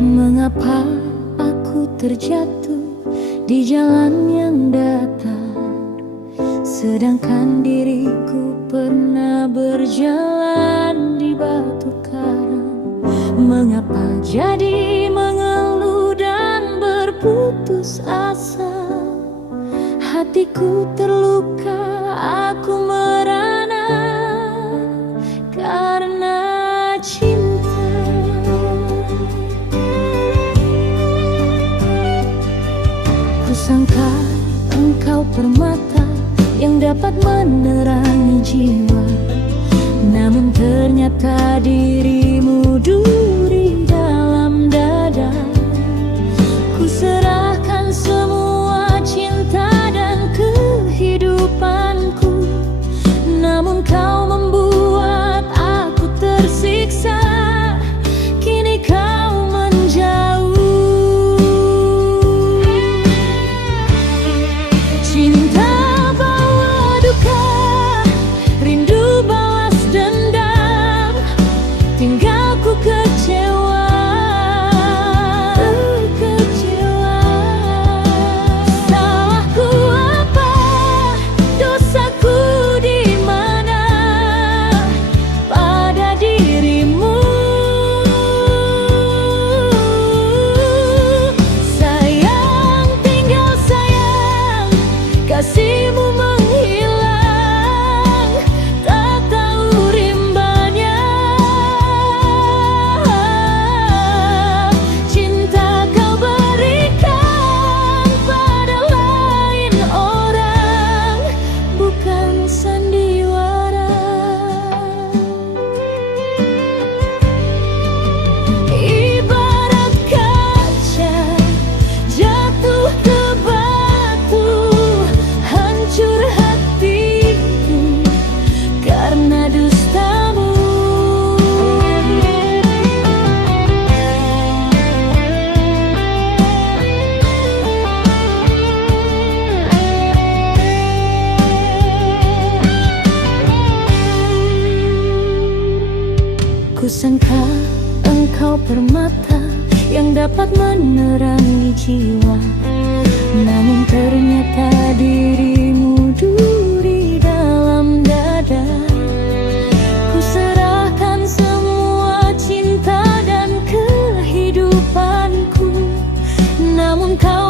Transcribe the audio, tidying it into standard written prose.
Mengapa aku terjatuh di jalan yang datar, sedangkan diriku pernah berjalan di batu karang? Mengapa jadi mengeluh dan berputus asa? Hatiku terluka, aku merana karena cinta. Kusangka engkau permata yang dapat menerangi jiwa, namun ternyata dirimu duri dalam dada. Kuserahkan semua cinta dan kehidupanku, namun kau membuat aku tersiksa. Kini kau menjauh. Cinta bawa duka, rindu balas dendam, tinggal ku kecewa. Salahku apa? Dosaku di mana? Pada dirimu. Sayang, tinggal sayang, kasihmu menghilang, tak tahu rimbanya. Cinta kau berikan pada lain orang, bukan sandiwara. Ibarat kaca jatuh ke batu, hancur hatiku karena dustamu. Kusangka engkau permata yang dapat menerangi jiwa, namun ternyata dirimu duri dalam dada. Kuserahkan semua cinta dan kehidupanku, namun kau